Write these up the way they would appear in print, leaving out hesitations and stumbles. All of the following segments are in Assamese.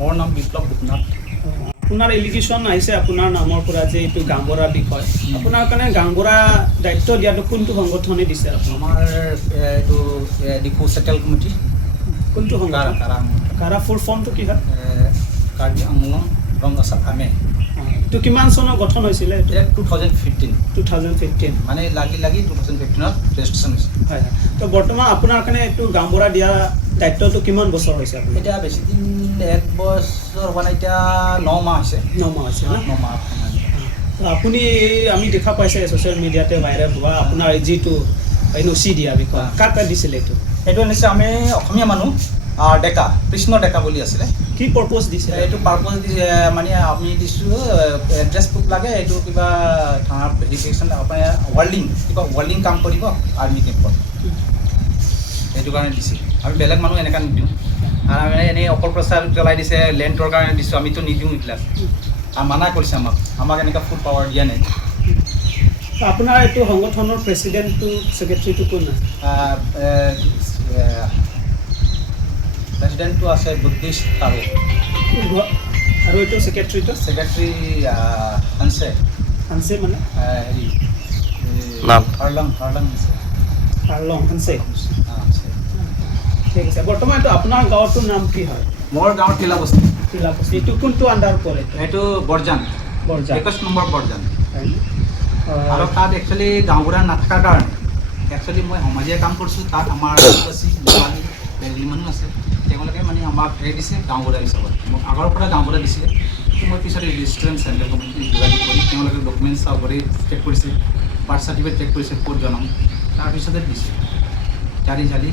মোৰ নাম বিপ্লৱ ভূপনাথ। আপোনাৰ এলিগেশ্যন আহিছে আপোনাৰ নামৰ পৰা যে এইটো গাঁওবুঢ়া বিষয় আপোনাৰ কাৰণে গাঁওবুঢ়া দায়িত্ব দিয়াটো কোনটো সংগঠনে দিছে আমাৰ এইটো ডিপু চেণ্ট্ৰেল কমিটি। কোনটো সংগঠন? কাৰা ফুল ফৰ্মটো কি হয়? কাৰ্বি আংলং ৰংগছা আমে। এইটো কিমান চনত গঠন হৈছিলে? 2015 মানে লাগি 2015ত ৰেজিষ্ট্ৰেশ্যন হৈছে। হয় হয়। তো বৰ্তমান আপোনাৰ কাৰণে এইটো গাঁওবুঢ়া দিয়া দায়িত্বটো কিমান বছৰ হৈছে? এতিয়া বেছি দিন 1 বছৰ হোৱা নাই, এতিয়া 9 মাহ হৈছে। 9 মাহ হৈছে না? 9 মাহ। আপুনি আমি দেখা পাইছে ছ'চিয়েল মিডিয়াতে ভাইৰেল হোৱা আপোনাৰ যিটো NOC দিয়া বিষয় কাক দিছিলে এইটো? এইটো নিশ্চয় আমি অসমীয়া মানুহ ডেকা কৃষ্ণ ডেকা বুলি আছিলে। কি পাৰপ'জ দিছিলে? এইটো পাৰপ'জ মানে আমি দিছোঁ এড্ৰেছ প্ৰুফ লাগে, এইটো কিবা থানাৰ ভেৰিফিকেশ্যন আপোনাৰ ৱাৰ্লিং কাম কৰিব আৰ্মি কেম্পত, সেইটো কাৰণে দিছোঁ। আমি বেলেগ মানুহ এনেকুৱা নিদিওঁ। আৰু আমি এনেই অপপ্ৰচাৰ জ্বলাই দিছে লেণ্ডৰ কাৰণে দিছোঁ, আমিতো নিদিওঁ এইবিলাক। মানা কৰিছে আমাক এনেকুৱা ফুল পাৱাৰ দিয়া নাই। আপোনাৰ এইটো সংগঠনৰ প্ৰেচিডেণ্টটো ছেক্ৰেটাৰীটো কোন আছে? প্ৰেচিডেণ্টটো আছে বুদ্ধিষ্ট আৰু এইটো ছেক্ৰেটাৰী হানছে মানে হেৰি হাৰলং হানছে। ঠিক আছে। বৰ্তমান এইটো আপোনাৰ গাঁৱটোৰ নাম কি হয়? মোৰ গাঁৱৰ টিলাবস্তি। এইটো কোনটো আণ্ডাৰ পৰে? এইটো বৰজান 21 নম্বৰ বৰজান। আৰু তাত একচুৱেলি গাঁওবুঢ়া নাথাকাৰ কাৰণে একচুৱেলি মই সমাজীয়া কাম কৰিছোঁ। তাত আমাৰ নেপালী বেংগলী মানুহ আছে, তেওঁলোকে মানে আমাক হেৰি দিছে গাঁওবুঢ়া হিচাপত। মোক আগৰ পৰা গাঁওবুঢ়া দিছিলে, কিন্তু মই পিছত ৰেজিষ্ট্ৰেশ্যন চেণ্টাৰ কমিটি যোগাযোগ কৰি তেওঁলোকে ডকুমেণ্টছ চাব কৰি চেক কৰিছে, বাৰ্থ চাৰ্টিফিকেট চেক কৰিছে, ক'ত জনাম, তাৰপিছতে দিছে জালি।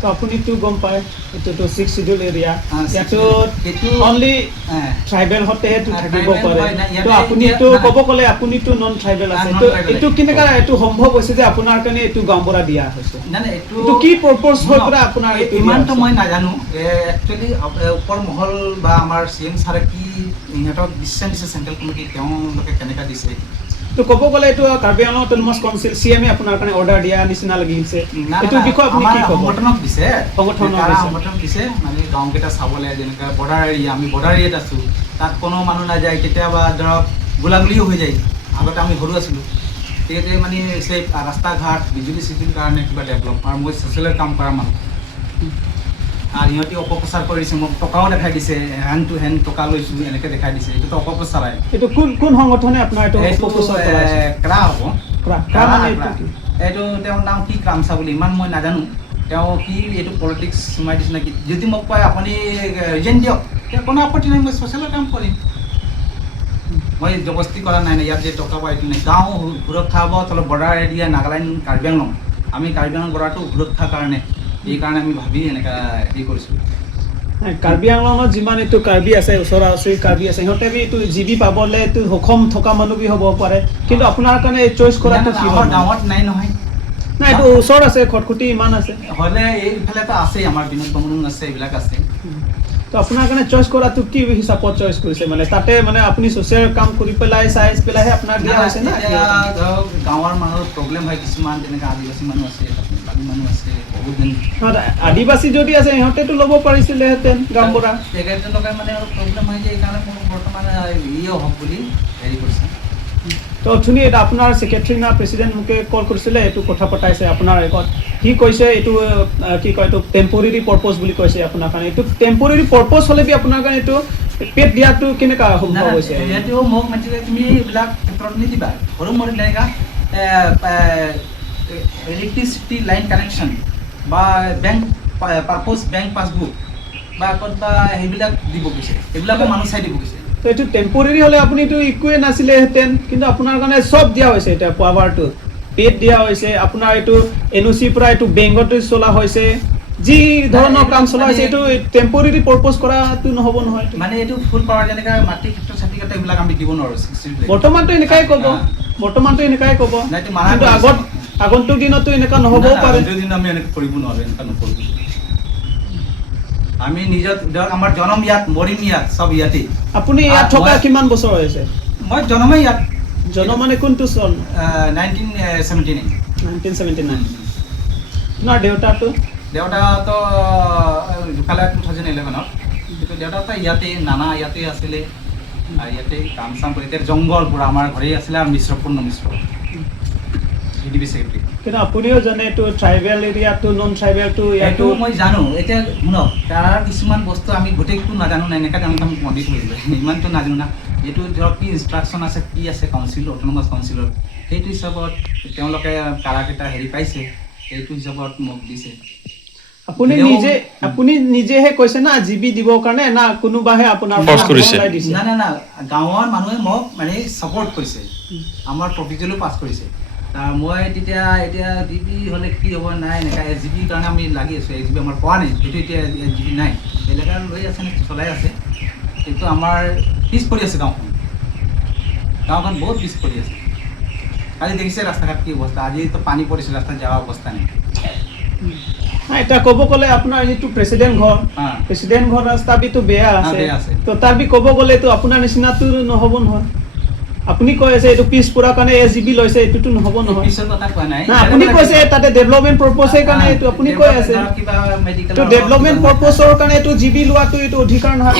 তো আপুনিতো গম পায় এইটোতো 6 শিডিউল এৰিয়া, ইয়াতো এইটো অনলি ট্ৰাইবেল হতেহে থাকিব পাৰে। তো আপুনিতো ক'ব গ'লে আপুনিতো নন ট্ৰাইবেল আছে, তো এইটো কেনেকৈ এইটো সম্ভৱ হৈছে যে আপোনাৰ কাৰণে এইটো গাঁওবুঢ়া দিয়া হৈছে? নাই এইটো কি পাৰপ'জ হৈ পৰা আপোনাৰ ইমানটো মই নাজানো। একচুৱেলি ওপৰ মহল বা আমাৰ CM ছাৰে কি ইহঁতক ডিচিশ্যন দিছে চেণ্ট্ৰেল কমিটি, তেওঁলোকে কেনেকৈ দিছে। তো ক'ব গ'লে এইটো Karbi Anglong autonomous council CM আপোনাৰ কাৰণে অৰ্ডাৰ দিয়া নিচিনা লাগিছে। এইটো বিষয়ে আপুনি কি ক'ব? সংগঠনক দিছে মানে গাঁওকেইটা চাবলৈ, যেনেকৈ বৰ্ডাৰ এৰিয়া, আমি বৰ্ডাৰ এৰিয়াত আছোঁ, তাত কোনো মানুহ নাযায়, কেতিয়াবা ধৰক গোলাগুলিও হৈ যায়। আগতে আমি সৰু আছিলোঁ, তেতিয়া মানে চেফ ৰাস্তা ঘাট বিজুলীৰ কাৰণে কিবা ডেভেলপ, আৰু মই ছ'চিয়েলৰ কাম কৰা মানুহ। আৰু ইহঁতে অপপ্ৰচাৰ কৰিছে, মোক টকাও দেখাই দিছে, হেণ্ড টু হেণ্ড টকা লৈছোঁ এনেকৈ দেখাই দিছে। এইটোতো অপপ্ৰচাৰ। এইটো কোন সংগঠনে আপোনাৰ এইটো অপপ্ৰচাৰ কৰাইছে? ক্ৰা হ'ব। এইটো তেওঁৰ নাম কি ক্ৰামচা বুলি, ইমান মই নাজানো। তেওঁ কি এইটো পলিটিক্স সোমাই দিছে নেকি। যদি মোক কয় আপুনি ৰিজেন দিয়ক, কোনো আপত্তি নাই, মই ছ'চিয়েলৰ কাম কৰিম। মই জবস্তি কৰা নাই, ইয়াত যে টকা পাই এইটো নাই। গাঁও সুৰক্ষা হ'ব, তলত বৰ্ডাৰ এৰিয়া নাগালেণ্ড কাৰ্বি আংলং, আমি কাৰ্বি আংলং বৰ্ডাৰটো সুৰক্ষাৰ কাৰণে, এইকাৰণে আমি ভাবি এনেকুৱা হেৰি কৰিছোঁ। কাৰ্বি আংলঙত যিমান এইটো কাৰ্বি আছে, ওচৰা ওচৰি কাৰ্বি আছে, সিহঁতে এইটো GB পাবলৈ এইটো সক্ষম থকা মানুহ বি হ'ব পাৰে, কিন্তু আপোনাৰ কাৰণে চইচ কৰাটো কি হয়? গাঁৱত নাই নহয়। নাই, এইটো ওচৰত আছে, খটখটি ইমান আছে। হ'লে এইফালেতো আছেই, আমাৰ বিনোদ বামুণ আছে, এইবিলাক আছে। তো আপোনাৰ কাৰণে চইচ কৰাটো কি হিচাপত চইচ কৰিছে? মানে তাতে মানে আপুনি ছ'চিয়েল কাম কৰি পেলাই চাই পেলাইহে আপোনাৰ দিয়া হৈছে না? ধৰক গাঁৱৰ মানুহৰ প্ৰব্লেম হয় কিছুমান, যেনেকৈ আদিবাসী মানুহ আছে, নেপালী মানুহ আছে, বহুত দিন আদিবাসী যদি আছে সিহঁতেতো ল'ব পাৰিছিলেহেঁতেন গাঁওবুঢ়া। তেখেতলোকে মানে অলপ প্ৰব্লেম হয় যে, এইকাৰণে মোৰ বৰ্তমান হওক বুলি হেৰি কৰিছে। তো অথনি এটা আপোনাৰ ছেক্ৰেটাৰী না প্ৰেচিডেণ্ট মোকে কল কৰিছিলে, এইটো কথা পতাইছে আপোনাৰ আগত। সি কৈছে এইটো কি কয়, এইটো টেম্পৰেৰী পাৰপ'জ বুলি কৈছে আপোনাৰ কাৰণে। এইটো টেম্পৰেৰী পাৰপ'জ হ'লে বি আপোনাৰ কাৰণে এইটো পেট দিয়াটো কেনেকুৱা সম্ভৱ হৈছে? সেইটো মোক মাতিলে, তুমি এইবিলাক ক্ষেত্ৰত নিদিবা। সৰু মৰু তেনেকুৱা ইলেক্ট্ৰিচিটি লাইন কানেকশ্যন বা বেংক পাৰপ'জ, বেংক পাছবুক বা ক'ৰবা সেইবিলাক দিব গৈছে, এইবিলাকো মানুহ চাই দিব গৈছে। তো এইটো টেম্পৰেৰী হ'লে আপুনিতো একোৱে নাছিলেহেঁতেন, কিন্তু আপোনাৰ কাৰণে চব দিয়া হৈছে। এতিয়া পাৱাৰটো পেড দিয়া হৈছে, আপোনাৰ এইটো NOC পৰা এইটো বেংকত চলা হৈছে, যি ধৰণৰ কাম চলা হৈছে, এইটো টেম্পৰেৰী পাৰপ'জ কৰাটো নহ'ব নহয়। মানে এইটো ফুল পাৱাৰ, যেনেকৈ মাটি ক্ষেত্ৰত চাৰ্টিফিকেট এইবিলাক আমি দিব নোৱাৰোঁ। বৰ্তমানটো এনেকুৱাই ক'ব, কিন্তু আগন্তুক দিনতো এনেকুৱা নহ'বও পাৰে। আমি এনেকৈ কৰিব নোৱাৰোঁ, এনেকুৱা নকৰোঁ। আমি নিজৰ ধৰক আমাৰ জনম ইয়াত, মৰিম ইয়াত, চব ইয়াতেই। আপুনি ইয়াত থকা কিমান বছৰ হৈছে? মই জনমেই ইয়াত। জন্ম মানে কোনটো চন? 1979। আপোনাৰ দেউতাটো ঢুকালে 2011ত। দেউতা ইয়াতে নানা ইয়াতে আছিলে আৰু ইয়াতে কাম চাম কৰি এতিয়া জংঘল পুৰা আমাৰ ঘৰেই আছিলে আৰু মিশ্ৰপূৰ্ণ মিশ্ৰ ডিবি চেক্ৰেটাৰী কিন্তু আপুনিও জানে এইটো ট্ৰাইবেল এৰিয়াটো নন ট্ৰাইবেলটো এইটো মই জানো এতিয়া শুনক তাৰ কিছুমান বস্তু আমি গোটেইটো নাজানো না এনেকৈ জানো আমি মন্দিৰ ধৰিলোঁ ইমানটো নাজানো না এইটো ধৰক কি ইনষ্ট্ৰাকশ্যন আছে কি আছে কাউন্সিল অট'নমাছ কাউন্সিলত সেইটো হিচাপত তেওঁলোকে কাৰাকেইটা হেৰি পাইছে সেইটো হিচাপত মোক দিছে আপুনি নিজেহে কৈছে না জিবি দিবৰ কাৰণে না কোনোবাহে আপোনাৰ না গাঁৱৰ মানুহে মোক মানে ছাপৰ্ট কৰিছে আমাৰ প্ৰপ'জেলো পাছ কৰিছে মই তেতিয়া এতিয়া জিবি হ'লে কি হ'ব নাই এনেকুৱা জিবিৰ কাৰণে আমি লাগি আছোঁ জিবি আমাৰ পোৱা নাই সেইটো এতিয়া জিবি নাই এলেকা লৈ আছে নে চলাই আছে কিন্তু আমাৰ পিছ পৰি আছে গাঁওখন বহুত পিছ পৰি আছে কালি দেখিছে ৰাস্তা ঘাট কি অৱস্থা আজিতো পানী পৰিছে ৰাস্তাত যোৱা অৱস্থা নাই এতিয়া ক'ব গ'লে আপোনাৰ যিটো প্ৰেচিডেণ্ট ঘৰ ৰাস্তাবিটো বেয়া আছে তথাপি ক'ব গ'লেতো আপোনাৰ নিচিনাটো নহ'ব নহয় আপুনি কৈ আছে এইটো পিছ পৰা কাৰণে জিবি লৈছে এইটোতো নহ'ব নহয় পিছৰ কথা কোৱা নাই আপুনি কৈছে তাতে ডেভেলপমেণ্ট পাৰ্পজৰ কাৰণে এইটো আপুনি কৈ আছে তো ডেভেলপমেণ্ট পাৰ্পজৰ কাৰণে এইটো জিবি লোৱাটো এইটো অধিকাৰ নহয়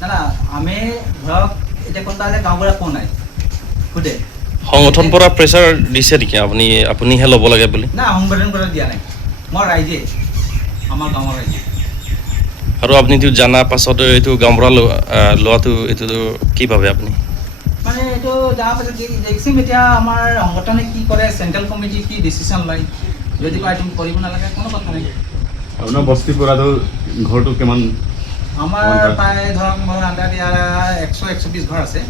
দাদা আমি ধৰক এতিয়া কথা হ'লে গাঁওবুঢ়া কোৱা নাই সোধে সংগঠন পৰা প্ৰেছাৰ দিছে নেকি আপুনিহে ল'ব লাগে বুলি না সংগঠন পৰা দিয়া নাই মই ৰাইজে আমাৰ গাঁৱৰ ৰাইজে আৰু আপুনিতো জানা পাছত এইটো গাঁওবুঢ়া লোৱাটো এইটো কি ভাবে আপুনি মানে এইটো যোৱাৰ পাছত দেখিম এতিয়া আমাৰ সংগঠনে কি কৰে চেণ্ট্ৰেল কমিটি কি ডিচিশ্যন লয় যদি কয় তুমি কৰিব নালাগে কোনো কথা নাই আপোনাৰ বস্তি পৰাটো ঘৰটো কিমান আমাৰ প্ৰায় ধৰক মোৰ আণ্ডাৰ ইয়াৰ 100-120 ঘৰ আছে